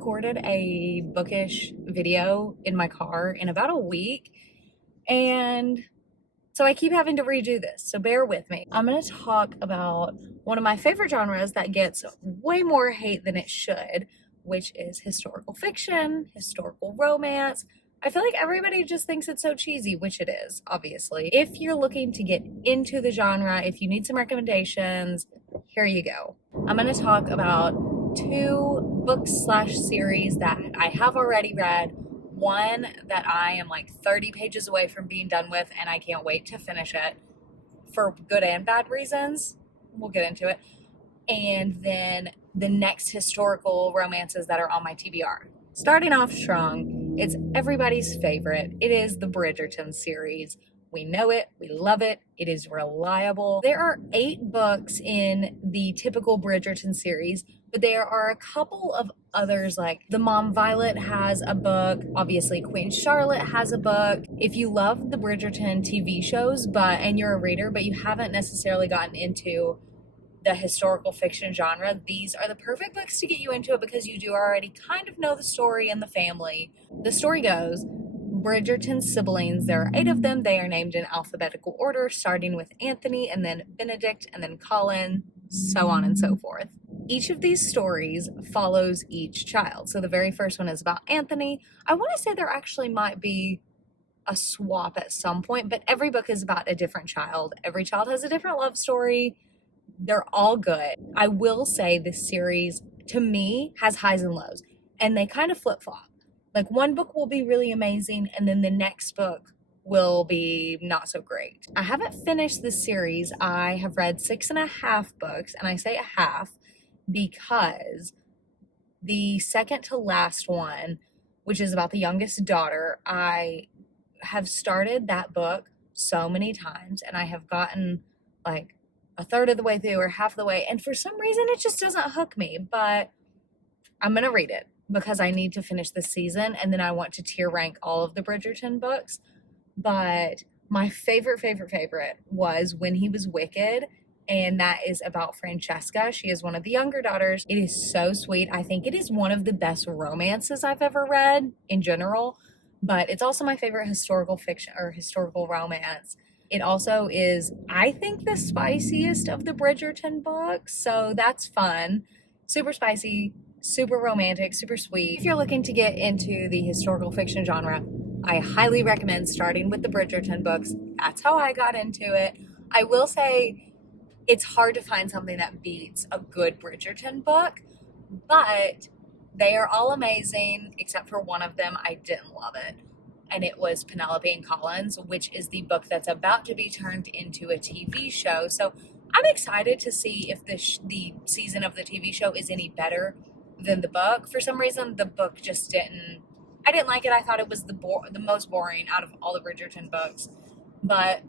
recorded a bookish video in my car in about a week, and so I keep having to redo this, so bear with me. I'm going to talk about one of my favorite genres that gets way more hate than it should, which is historical fiction, historical romance. I feel like everybody just thinks it's so cheesy, which it is, obviously. If you're looking to get into the genre, if you need some recommendations, here you go. I'm going to talk about two books/series that I have already read. One that I am like 30 pages away from being done with, and I can't wait to finish it for good and bad reasons. We'll get into it. And then the next historical romances that are on my TBR. Starting off strong, it's everybody's favorite. It is the Bridgerton series. We know it, we love it, it is reliable. There are 8 books in the typical Bridgerton series, but there are a couple of others, like the Mom Violet has a book, obviously Queen Charlotte has a book. If you love the Bridgerton TV shows and you're a reader, but you haven't necessarily gotten into the historical fiction genre, these are the perfect books to get you into it because you do already kind of know the story and the family. The story goes, Bridgerton siblings, there are 8 of them. They are named in alphabetical order, starting with Anthony and then Benedict and then Colin, so on and so forth. Each of these stories follows each child. So the very first one is about Anthony. I want to say there actually might be a swap at some point, but every book is about a different child. Every child has a different love story. They're all good. I will say this series, to me, has highs and lows, and they kind of flip-flop. Like, one book will be really amazing, and then the next book will be not so great. I haven't finished this series. I have read 6.5 books, and I say a half because the second to last one, which is about the youngest daughter, I have started that book so many times, and I have gotten like a third of the way through or half the way, and for some reason it just doesn't hook me, but I'm gonna read it because I need to finish this season, and then I want to tier rank all of the Bridgerton books. But my favorite was When He Was Wicked, and that is about Francesca. She is one of the younger daughters. It is so sweet. I think it is one of the best romances I've ever read in general, but it's also my favorite historical fiction or historical romance. It also is, I think, the spiciest of the Bridgerton books, so that's fun. Super spicy, super romantic, super sweet. If you're looking to get into the historical fiction genre, I highly recommend starting with the Bridgerton books. That's how I got into it. I will say it's hard to find something that beats a good Bridgerton book, but they are all amazing, except for one of them. I didn't love it. And it was Penelope and Collins, which is the book that's about to be turned into a TV show. So I'm excited to see if the season of the TV show is any better than the book. For some reason, the book just I didn't like it. I thought it was the most boring out of all the Bridgerton books. But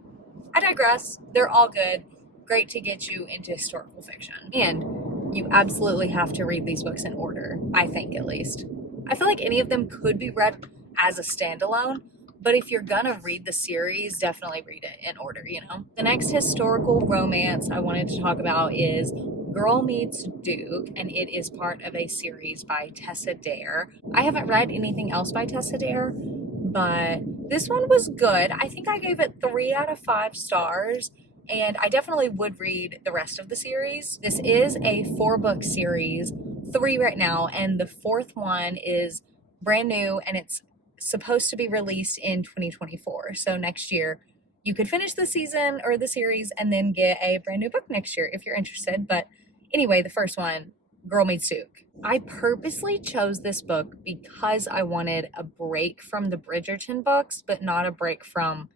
I digress. They're all good. Great to get you into historical fiction. And you absolutely have to read these books in order, I think, at least. I feel like any of them could be read as a standalone, but if you're gonna read the series, definitely read it in order, you know? The next historical romance I wanted to talk about is Girl Meets Duke, and it is part of a series by Tessa Dare. I haven't read anything else by Tessa Dare, but this one was good. I think I gave it 3 out of 5 stars, and I definitely would read the rest of the series. This is a 4-book series, 3 right now, and the 4th one is brand new, and it's supposed to be released in 2024. So next year, you could finish the season or the series and then get a brand new book next year if you're interested. But anyway, the first one, Girl Meets Duke. I purposely chose this book because I wanted a break from the Bridgerton books, but not a break from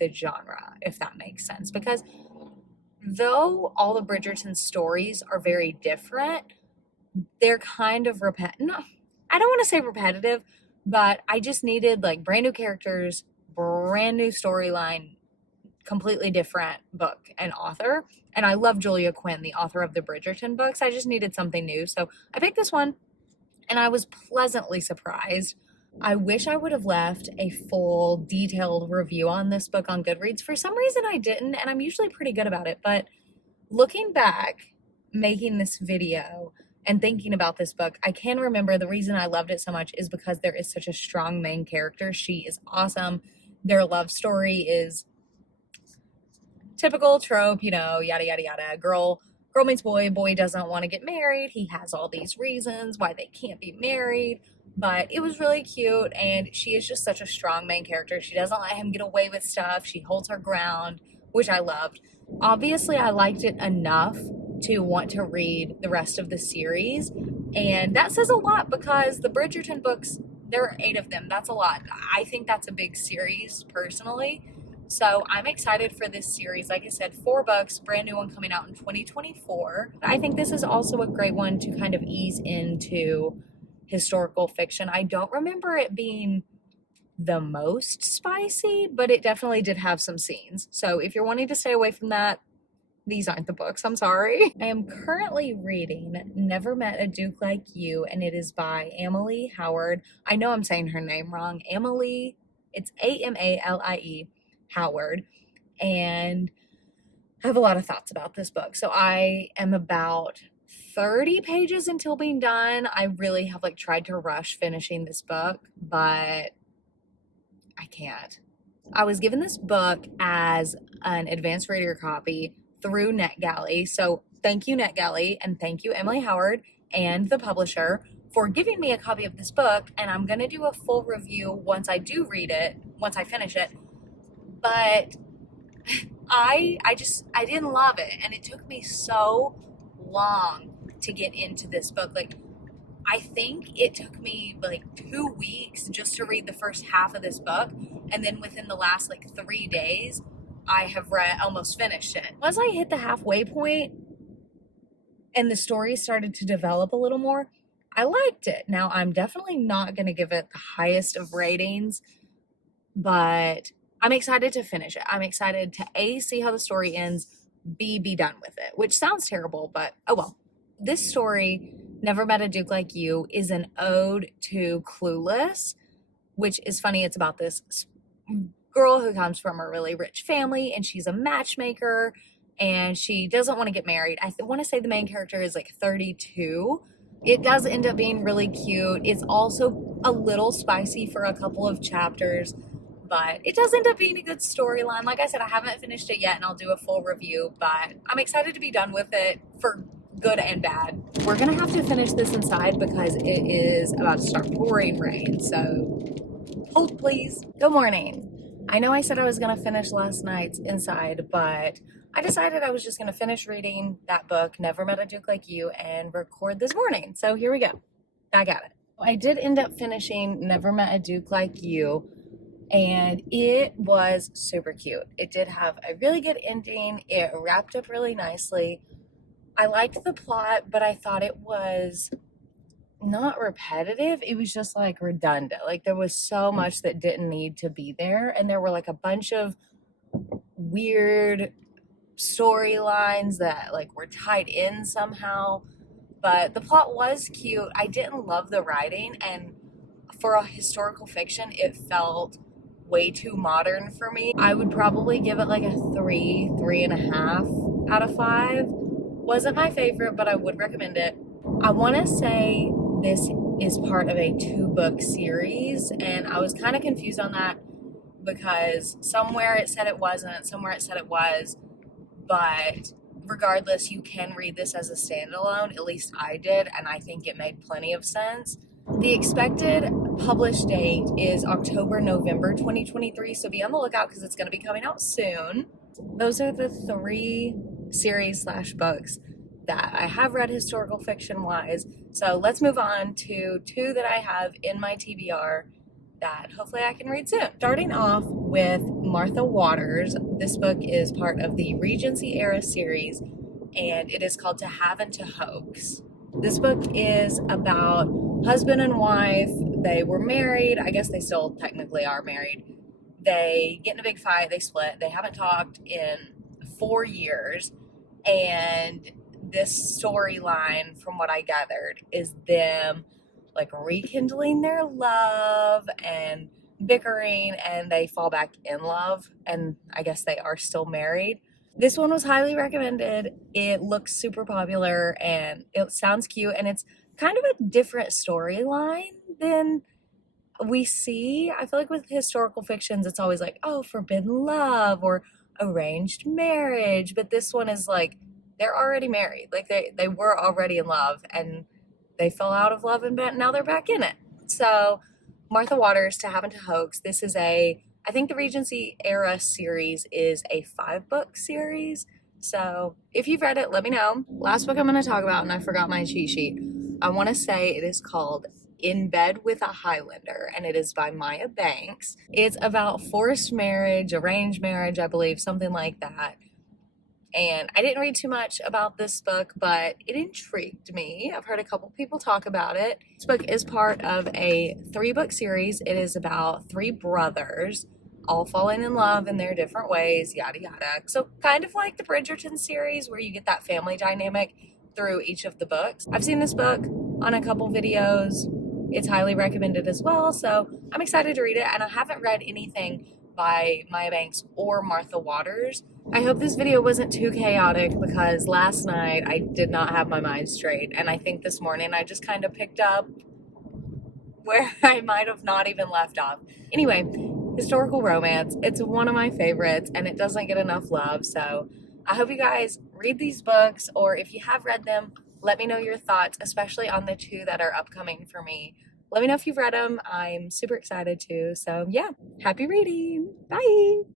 the genre, if that makes sense. Because though all the Bridgerton stories are very different, they're kind of no, I don't want to say repetitive, but I just needed like brand new characters, brand new storyline, completely different book and author. And I love Julia Quinn, the author of the Bridgerton books. I just needed something new. So I picked this one, and I was pleasantly surprised. I wish I would have left a full detailed review on this book on GoodReads. For some reason I didn't, and I'm usually pretty good about it. But looking back, making this video and thinking about this book, I can remember the reason I loved it so much is because there is such a strong main character. She is awesome. Their love story is typical trope, you know, yada, yada, yada. Girl meets boy, boy doesn't want to get married. He has all these reasons why they can't be married. But it was really cute, and she is just such a strong main character. She doesn't let him get away with stuff. She holds her ground, which I loved. Obviously, I liked it enough to want to read the rest of the series, and that says a lot because the Bridgerton books, there are 8 of them. That's a lot. I think that's a big series personally. So I'm excited for this series. Like I said, 4 books, brand new one coming out in 2024. I think this is also a great one to kind of ease into historical fiction. I don't remember it being the most spicy, but it definitely did have some scenes. So if you're wanting to stay away from that, these aren't the books. I'm sorry. I am currently reading Never Met a Duke Like You, and it is by Amalie Howard. I know I'm saying her name wrong. Amalie, it's Amalie Howard. And I have a lot of thoughts about this book. So I am about 30 pages until being done. I really have tried to rush finishing this book, but I can't. I was given this book as an advanced reader copy through NetGalley. So thank you, NetGalley, and thank you, Amalie Howard and the publisher for giving me a copy of this book. And I'm going to do a full review once I do read it, once I finish it. But I didn't love it, and it took me so long to get into this book. I think it took me 2 weeks just to read the first half of this book, and then within the last 3 days I have almost finished it. Once I hit the halfway point and the story started to develop a little more, I liked it. Now, I'm definitely not going to give it the highest of ratings, but I'm excited to finish it. I'm excited to A, see how the story ends, B, be done with it, which sounds terrible, but oh well. This story, Never Met a Duke Like You, is an ode to Clueless, which is funny. It's about this girl who comes from a really rich family, and she's a matchmaker, and she doesn't want to get married. I want to say the main character is 32. It does end up being really cute. It's also a little spicy for a couple of chapters, but it does end up being a good storyline. Like I said, I haven't finished it yet, and I'll do a full review, but I'm excited to be done with it for good and bad. We're gonna have to finish this inside because it is about to start pouring rain, so hold please. Good morning. I know I said I was gonna finish last night's inside, but I decided I was just gonna finish reading that book, Never Met a Duke Like You, and record this morning. So here we go. Back at it. I did end up finishing Never Met a Duke Like You, and it was super cute. It did have a really good ending. It wrapped up really nicely. I liked the plot, but I thought it was not repetitive. It was just redundant. There was so much that didn't need to be there, and there were a bunch of weird storylines that were tied in somehow. But the plot was cute. I didn't love the writing, and for a historical fiction, it felt way too modern for me. I would probably give it a 3.5 out of 5. Wasn't my favorite, but I would recommend it. I want to say this is part of a 2-book series, and I was kind of confused on that because somewhere it said it wasn't, somewhere it said it was, but regardless, you can read this as a standalone. At least I did, and I think it made plenty of sense. The expected published date is October-November 2023, so be on the lookout because it's going to be coming out soon. Those are the 3 series/books that I have read historical fiction-wise. So let's move on to 2 that I have in my TBR that hopefully I can read soon. Starting off with Martha Waters. This book is part of the Regency era series, and it is called To Have and to Hoax. This book is about husband and wife. They were married. I guess they still technically are married. They get in a big fight. They split. They haven't talked in 4 years. And this storyline, from what I gathered, is them rekindling their love and bickering, and they fall back in love, and I guess they are still married. This one was highly recommended. It looks super popular and it sounds cute, and it's kind of a different storyline than we see. I feel like with historical fictions, it's always like, oh, forbidden love or arranged marriage. But this one is like, they're already married. Like they were already in love and they fell out of love and now they're back in it. So Martha Waters to Have into Hoax. This is I think the Regency era series is a 5-book series. So if you've read it, let me know. Last book I'm going to talk about, and I forgot my cheat sheet. I want to say it is called In Bed with a Highlander, and it is by Maya Banks. It's about forced marriage, arranged marriage, I believe, something like that. And I didn't read too much about this book, but it intrigued me. I've heard a couple people talk about it. This book is part of a 3-book series. It is about 3 brothers all falling in love in their different ways, yada yada. So kind of like the Bridgerton series where you get that family dynamic through each of the books. I've seen this book on a couple videos. It's highly recommended as well, so I'm excited to read it, and I haven't read anything by Maya Banks or Martha Waters. I hope this video wasn't too chaotic because last night I did not have my mind straight, and I think this morning I just kind of picked up where I might have not even left off. Anyway, historical romance. It's one of my favorites and it doesn't get enough love, so I hope you guys read these books, or if you have read them, let me know your thoughts, especially on the 2 that are upcoming for me. Let me know if you've read them. I'm super excited to. So yeah, happy reading. Bye.